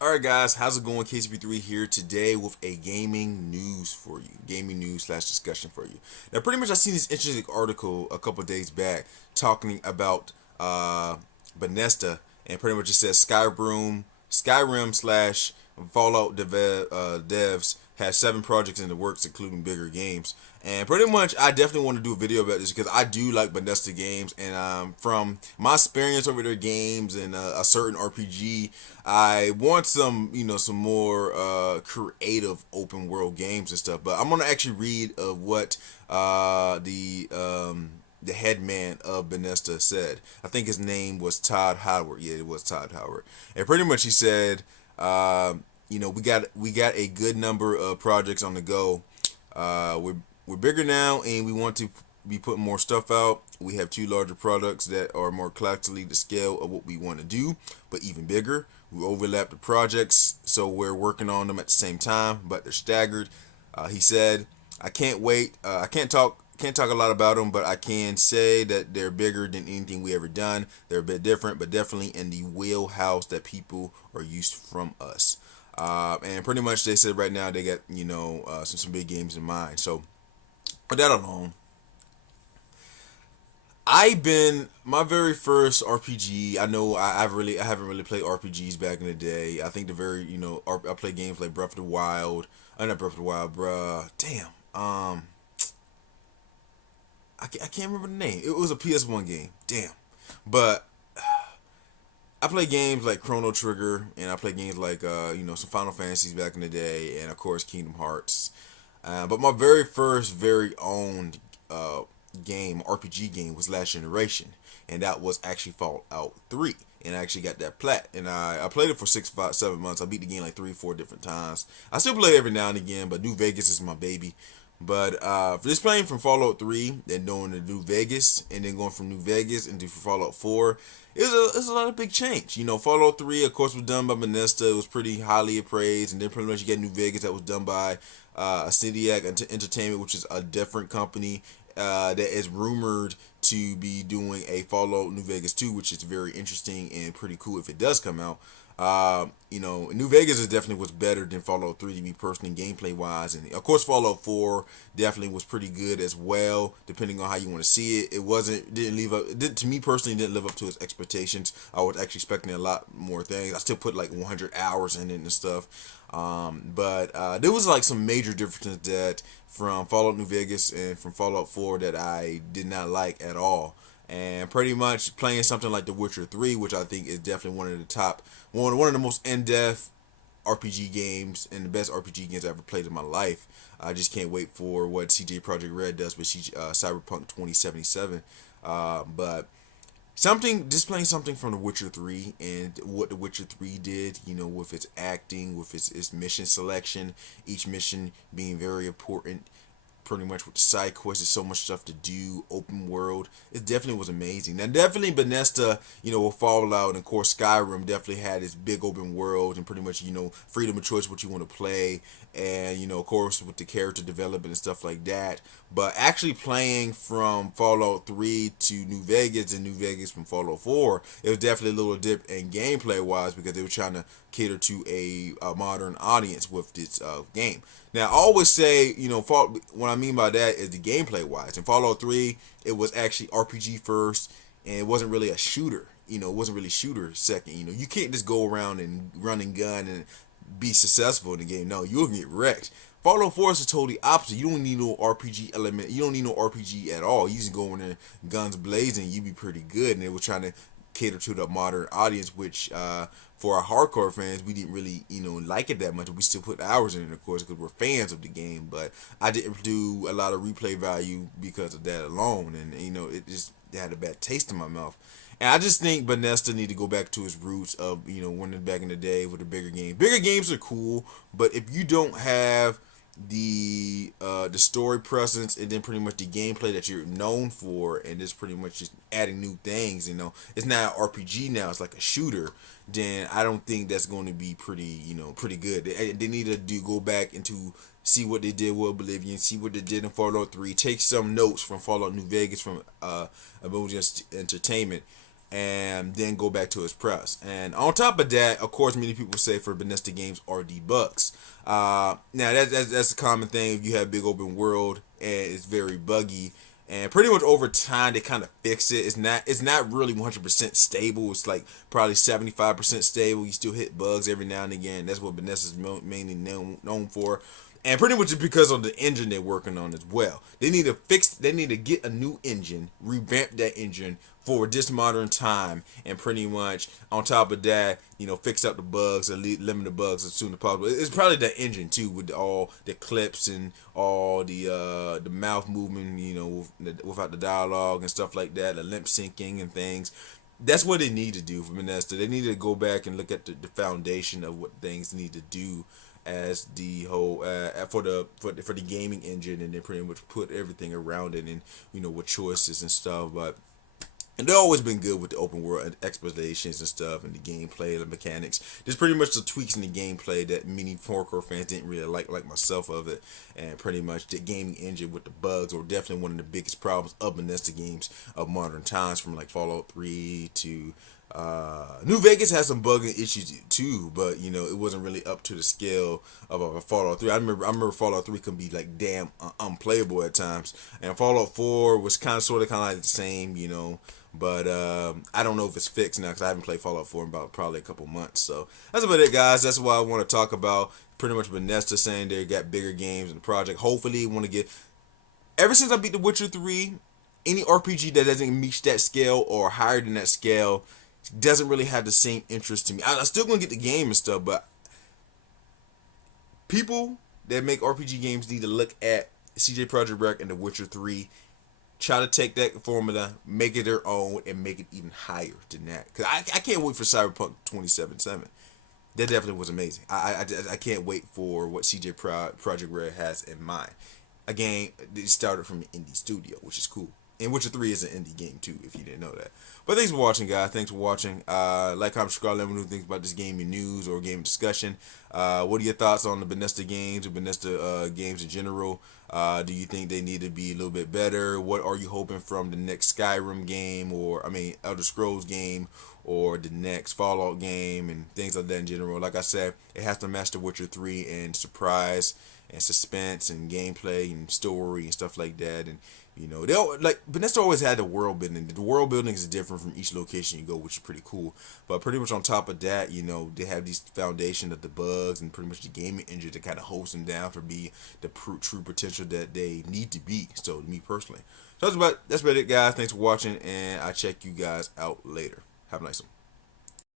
Alright guys, how's it going? KCP3 here today with a gaming news for you. Gaming news slash discussion for you. Now pretty much I seen this interesting article a couple days back talking about Bethesda, and pretty much it says Skyrim slash Fallout devs have 7 projects in the works, including bigger games. And pretty much, I definitely want to do a video about this because I do like Bethesda games, and from my experience over their games and a certain RPG, I want some, some more creative open world games and stuff. But I'm gonna actually read of what the head man of Bethesda said. I think his name was Todd Howard. Yeah, it was Todd Howard. And pretty much he said, we got a good number of projects on the go. We're bigger now, and we want to be putting more stuff out. We have 2 larger products that are more collectively the scale of what we want to do, but even bigger. We overlap the projects, so we're working on them at the same time, but they're staggered. He said, "I can't wait. I can't talk a lot about them, but I can say that they're bigger than anything we ever done. They're a bit different, but definitely in the wheelhouse that people are used from us." And pretty much they said right now they got some big games in mind. So with that alone, I've been my very first RPG. I know I haven't really played RPGs back in the day. I think the very I play games like Breath of the Wild. Not Breath of the Wild, bruh. Damn. I can't remember the name. It was a PS1 game. Damn. But I play games like Chrono Trigger, and I play games like some Final Fantasies back in the day, and of course Kingdom Hearts. But my very first, very own uh, RPG game, was Last Generation, and that was actually Fallout 3. And I actually got that plat, and I played it for 6, 5, 7 months. I beat the game like 3, 4 different times. I still play it every now and again, but New Vegas is my baby. But for just playing from Fallout 3 and going to New Vegas, and then going from New Vegas into Fallout 4, it's a lot of big change. Fallout 3, of course, was done by Bethesda. It was pretty highly appraised, and then pretty much you get New Vegas that was done by Cydiac Entertainment, which is a different company that is rumored to be doing a Fallout New Vegas 2, which is very interesting and pretty cool if it does come out. New Vegas is definitely was better than Fallout 3 to me personally, gameplay wise, and of course Fallout 4 definitely was pretty good as well, depending on how you want to see it. It wasn't didn't leave up to me personally didn't live up to its expectations. I was actually expecting a lot more things. I still put like 100 hours in it and stuff, but there was like some major differences that from Fallout New Vegas and from Fallout 4 that I did not like at all. And pretty much playing something like The Witcher 3, which I think is definitely one of the top, one of the most in-depth RPG games and the best RPG games I ever played in my life. I just can't wait for what CJ Project Red does with Cyberpunk 2077. But just playing something from The Witcher 3 and what The Witcher 3 did, with its acting, with its mission selection, each mission being very important, pretty much with the side quests. There's so much stuff to do. Open world. It definitely was amazing. Now, definitely Bethesda, with Fallout and of course Skyrim, definitely had its big open world and pretty much freedom of choice what you want to play, and of course with the character development and stuff like that. But actually playing from Fallout 3 to New Vegas and New Vegas from Fallout 4, it was definitely a little dip in gameplay wise because they were trying to cater to a modern audience with this game. Now, I always say, what I mean by that is the gameplay wise. In Fallout 3, it was actually RPG first, and it wasn't really a shooter. It wasn't really shooter second. You can't just go around and run and gun and be successful in the game. No, you'll get wrecked. Fallout 4 is totally opposite. You don't need no RPG element. You don't need no RPG at all. You just go in there, guns blazing, you be pretty good. And they were trying to cater to the modern audience, which for our hardcore fans, we didn't really like it that much. We still put hours in it, of course, because we're fans of the game. But I didn't do a lot of replay value because of that alone, and it just had a bad taste in my mouth. And I just think Bethesda need to go back to its roots of winning back in the day with the bigger games. Bigger games are cool, but if you don't have the story presence and then pretty much the gameplay that you're known for, and just pretty much just adding new things, it's not an RPG now, it's like a shooter, then I don't think that's going to be pretty good. They need to go back into see what they did with Oblivion, see what they did in Fallout 3, take some notes from Fallout New Vegas from Emoji Entertainment, and then go back to his press. And on top of that, of course, many people say for Bethesda games are debugs. Now that's a common thing if you have big open world and it's very buggy. And pretty much over time they kind of fix it. It's not really 100% stable. It's like probably 75% stable. You still hit bugs every now and again. That's what Bethesda's mainly known for. And pretty much it's because of the engine they're working on as well. They need to fix. They need to get a new engine, revamp that engine for this modern time, and pretty much on top of that, fix up the bugs and limit the bugs as soon as possible. It's probably the engine too, with all the clips and all the mouth movement, without the dialogue and stuff like that, the lip syncing and things. That's what they need to do for Bethesda. They need to go back and look at the foundation of what things need to do as the whole for the gaming engine, and then pretty much put everything around it, and with choices and stuff. But and they've always been good with the open world explorations and stuff, and the gameplay, the mechanics. There's pretty much the tweaks in the gameplay that many hardcore fans didn't really like myself of it. And pretty much the gaming engine with the bugs are definitely one of the biggest problems of Bethesda games of modern times, from like Fallout 3 to New Vegas has some bugging issues too, but it wasn't really up to the scale of a Fallout 3. I remember Fallout 3 can be like damn unplayable at times, and Fallout 4 was kind of like the same, but I don't know if it's fixed now because I haven't played Fallout 4 in about probably a couple months. So that's about it, guys. That's what I want to talk about. Pretty much Bethesda saying they got bigger games in the project. Hopefully, want to get. Ever since I beat The Witcher 3, any RPG that doesn't reach that scale or higher than that scale doesn't really have the same interest to me. I'm still gonna get the game and stuff, but people that make RPG games need to look at CJ Project Red and The Witcher 3. Try to take that formula, make it their own, and make it even higher than that. Because I can't wait for Cyberpunk 2077. That definitely was amazing. I can't wait for what CJ Project Red has in mind. A game that started from an indie studio, which is cool. And Witcher 3 is an indie game too, if you didn't know that. But thanks for watching, guys. Thanks for watching. Like, comment, subscribe, let me know what you think about this gaming news or game discussion. What are your thoughts on the Bethesda games or Bethesda games in general? Do you think they need to be a little bit better? What are you hoping from the next Skyrim game, or Elder Scrolls game, or the next Fallout game, and things like that in general? Like I said, it has to match The Witcher 3 and surprise and suspense and gameplay and story and stuff like that. And they like Bethesda always had the world building. The world building is different from each location you go, which is pretty cool. But pretty much on top of that, they have these foundation of the bugs and pretty much the gaming engine to kind of hold them down for be the true potential that they need to be. So me personally, so that's about it, guys. Thanks for watching, and I'll check you guys out later. Have a nice one.